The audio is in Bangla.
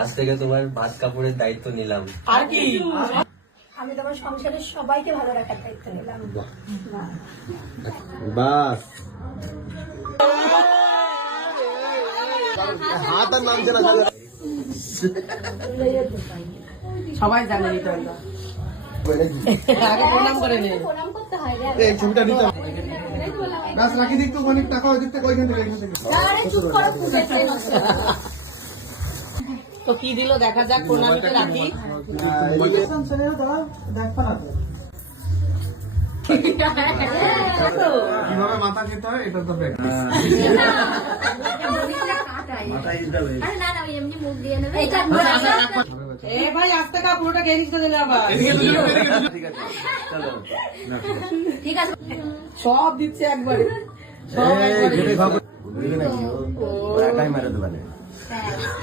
আজ থেকে তোমার ভাত কাপড়ের দায়িত্ব নিলাম। আর কি আমি তোমার সংসারের সবাইকে ভালো রাখার দায়িত্ব নিলাম। বাস হাত আর নামছে না। সবাই জানে এটা আগে প্রণাম করে নে। প্রণাম করতে হয় রে। এই ছবিটা নিতে বাস রাখি দিক তো অনেক টাকা ওই দিক থেকে ওইখান থেকে আরে চুপ করো, পূজার টাইম আছে। তো কি দিল দেখা যাক প্রণামীতে রাখি। কিভাবে মাথা খেতে হয় এটা তো প্র্যাকটিস। আরে না না, ওই এমনি মুখ দিয়ে নেবে। এটা এ ভাই আস্তে কা পুরোটা গেরিস তো দিলে আবার ঠিক আছে। সব দিচ্ছে একবারে সব একবারে। এটাই মারা দেবানে।